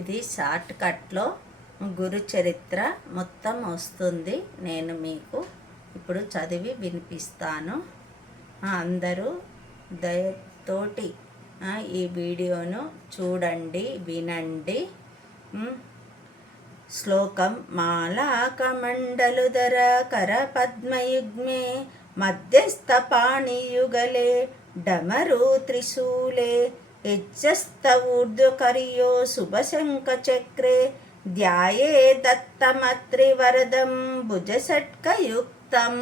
ఇది షార్ట్ కట్లో గురు చరిత్ర మొత్తం వస్తుంది. నేను మీకు ఇప్పుడు చదివి వినిపిస్తాను. అందరూ దయతోటి ఈ వీడియోను చూడండి, వినండి. శ్లోకం. మాలాకమండలుధర కర పద్మయుగ్మే మధ్యస్థ పాణియుగలే డమరు త్రిశూలే యజ్జస్త ఊర్ధ్వకర్యో శుభశంఖచక్రే ధ్యాయే దత్తమత్రివరదం భుజషట్కయుక్తం.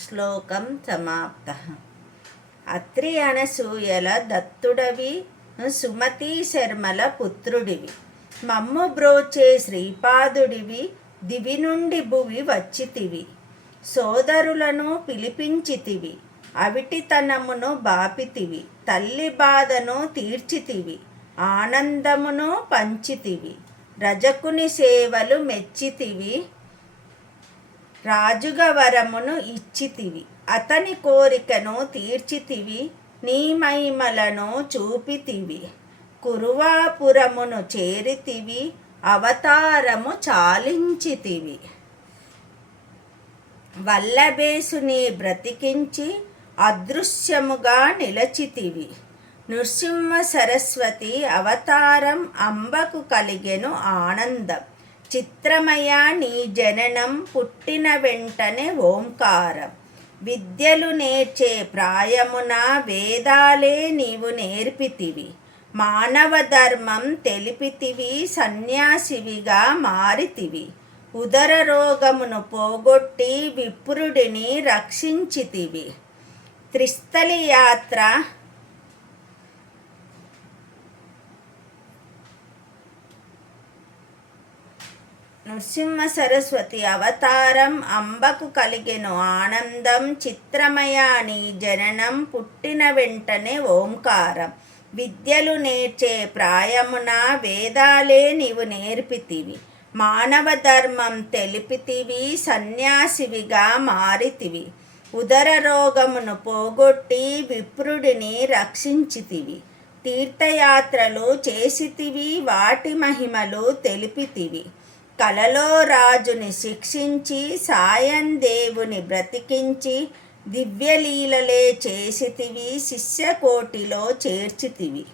శ్లోకం సమాప్తః. అత్రి అనసూయల దత్తుడవి, సుమతీ శర్మల పుత్రుడివి, మమ్ము బ్రోచే శ్రీపాదుడివి, దివి నుండి భువి వచ్చితివి, సోదరులను పిలిపించితివి, అవిటితనమును బాపితివి, తల్లి బాధను తీర్చితివి, ఆనందమును పంచితివి, రజకుని సేవలు మెచ్చితివి, రాజుగా వరమును ఇచ్చితివి, అతని కోరికను తీర్చితివి, నీ మహిమలను చూపితివి, కురువాపురమును చేరితివి, అవతారము చాలించితివి, వల్లభేసుని బ్రతికించి అదృశ్యముగా నిలచితివి, నృసింహ సరస్వతి అవతారం అంబకు కలిగెను ఆనందం, చిత్రమయ నీ జననం పుట్టిన వెంటనే ఓంకారం, విద్యలు నేర్చే ప్రాయమున వేదాలే నీవు నేర్పితివి, మానవ ధర్మం తెలిపితివి, సన్యాసివిగా మారితివి, ఉదర రోగమును పోగొట్టి విప్రుడిని రక్షించితివి, త్రిస్థలి యాత్ర నృసింహ సరస్వతి అవతారం అంబకు కలిగెను ఆనందం, చిత్రమయ నీ జననం పుట్టిన వెంటనే ఓంకారం, విద్యలు నేర్చే ప్రాయమున వేదాలే నీవు నేర్పితివి, మానవ ధర్మం తెలిపితివి, సన్యాసివిగా మారితివి, ఉదర రోగమును పోగొట్టి విప్రుడిని రక్షించితివి, తీర్థయాత్రలు చేసితివి, వాటి మహిమలు తెలిపితివి, కలలో రాజుని శిక్షించి సాయం దేవుని బ్రతికించి దివ్యలీలలే చేసితివి, శిష్యకోటిలో చేర్చితివి,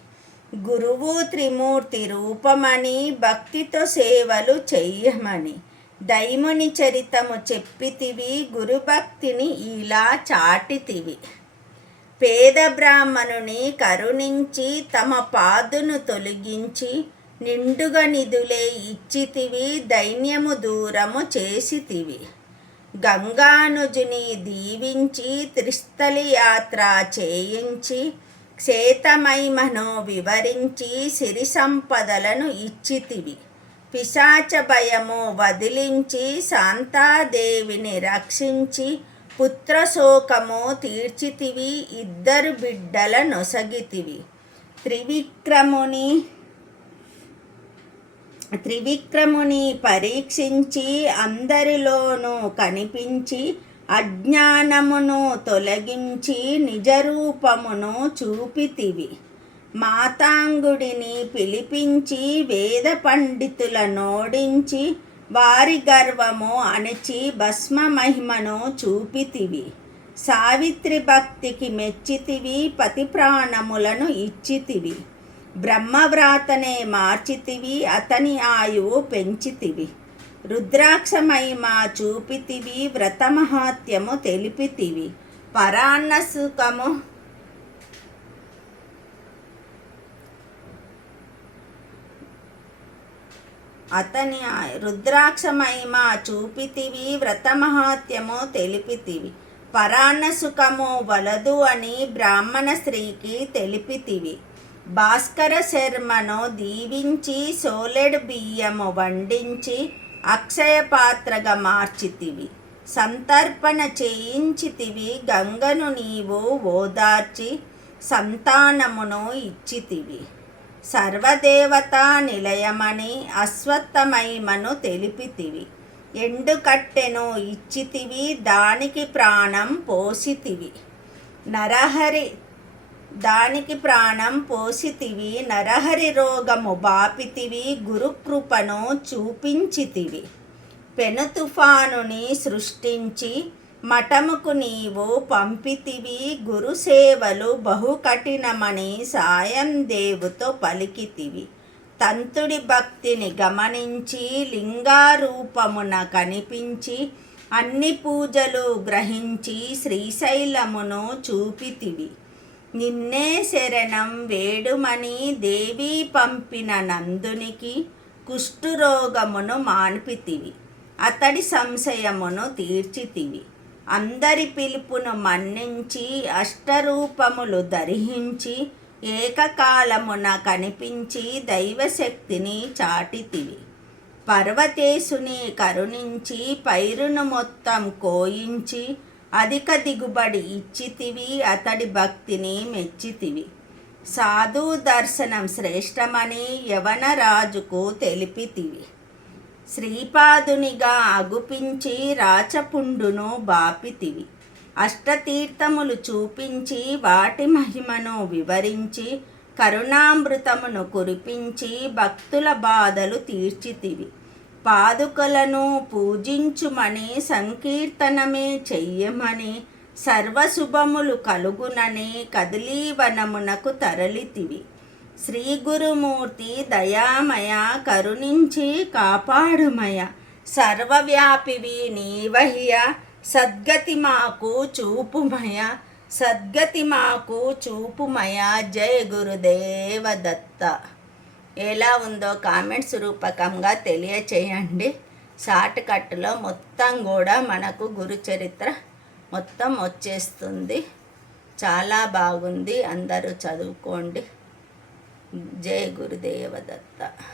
గురువు త్రిమూర్తి రూపమని భక్తితో సేవలు చెయ్యమని దైముని చరితము చెప్పితివి, గురుభక్తిని ఇలా చాటితివి, పేద బ్రాహ్మణుని కరుణించి తమ పాదును తొలగించి నిండుగా నిధులే ఇచ్చితివి, దైన్యము దూరము చేసితివి, గంగానుజుని దీవించి త్రిస్థలి యాత్ర చేయించి క్షేతమైమను వివరించి సిరి సంపదలను ఇచ్చితివి, పిశాచ భయము వదిలించి శాంతాదేవిని రక్షించి పుత్రశోకము తీర్చితివి, ఇద్దరు బిడ్డల నొసగితివి, త్రివిక్రముని పరీక్షించి అందరిలోనూ కనిపించి అజ్ఞానమును తొలగించి నిజరూపమును చూపితివి, మాతాంగుడిని పిలిపించి వేద పండితుల నోడించి వారి గర్వము అణిచి భస్మ మహిమను చూపితివి, సావిత్రి భక్తికి మెచ్చితివి, పతి ప్రాణములను ఇచ్చితివి, బ్రహ్మవ్రాతనే మార్చితివి, అతని ఆయువు పెంచితివి, రుద్రాక్ష మహిమ చూపితివి, వ్రతమహాత్యము తెలిపితివి, పరాన్న సుఖము అతని రుద్రాక్ష మహిమ చూపితివి, వ్రతమహాత్యము తెలిపితివి, పరాన్న సుఖము వలదు అని బ్రాహ్మణ స్త్రీకి తెలిపితివి, భాస్కర శర్మను దీవించి సోలెడు బియ్యము వండించి అక్షయ పాత్రగా మార్చితివి, సంతర్పణ చేయించితివి, గంగను నీవు ఓదార్చి సంతానమును ఇచ్చితివి, సర్వదేవతా నిలయమని అశ్వత్థమహిమను తెలిపితివి, ఎండుకట్టెను ఇచ్చితివి, దానికి ప్రాణం పోసితివి, దానికి ప్రాణం పోసితివి, నరహరి రోగము బాపితివి, గురుకృపను చూపించితివి. పెను తుఫానుని సృష్టించి మఠముకు నీవు పంపితివి, గురుసేవలు బహు కఠినమని సాయం దేవుతో పలికితివి. తంతుడి భక్తిని గమనించి లింగారూపమున కనిపించి అన్ని పూజలు గ్రహించి శ్రీశైలమును చూపితివి. నిన్నే శరణం వేడుమని దేవి పంపిన నందునికి కుష్ఠురోగమును మాన్పితివి, అతడి సంశయమును తీర్చితివి. అందరి పిలుపును మన్నించి అష్టరూపములు ధరించి ఏకకాలమున కనిపించి దైవశక్తిని చాటితివి. పర్వతేశుని కరుణించి పైరును మొత్తం కోయించి అధిక దిగుబడి ఇచ్చితివి, అతడి భక్తిని మెచ్చితివి. సాధు దర్శనం శ్రేష్టమని యవన రాజుకు తెలిపితివి. శ్రీపాదునిగా అగుపించి రాచపుండును బాపితివి. అష్టతీర్థములు చూపించి వాటి మహిమను వివరించి కరుణామృతమును కురిపించి భక్తుల బాధలు తీర్చితివి. పాదుకలను పూజించుమని సంకీర్తనమే చెయ్యమని సర్వశుభములు కలుగునని కదిలీవనమునకు తరలితివి. శ్రీ గురుమూర్తి దయామయ, కరుణించి కాపాడుమయ, సర్వవ్యాపివి నీవహ్య, సద్గతి మాకు చూపుమయ, సద్గతి మాకు చూపుమయ. జై గురుదేవ దత్త. ఎలా ఉందో కామెంట్స్ రూపకంగా తెలియచేయండి. షార్ట్ కట్లో మొత్తం కూడా మనకు గురు చరిత్ర మొత్తం వచ్చేస్తుంది. చాలా బాగుంది, అందరూ చదువుకోండి. జై గురుదేవ దత్త.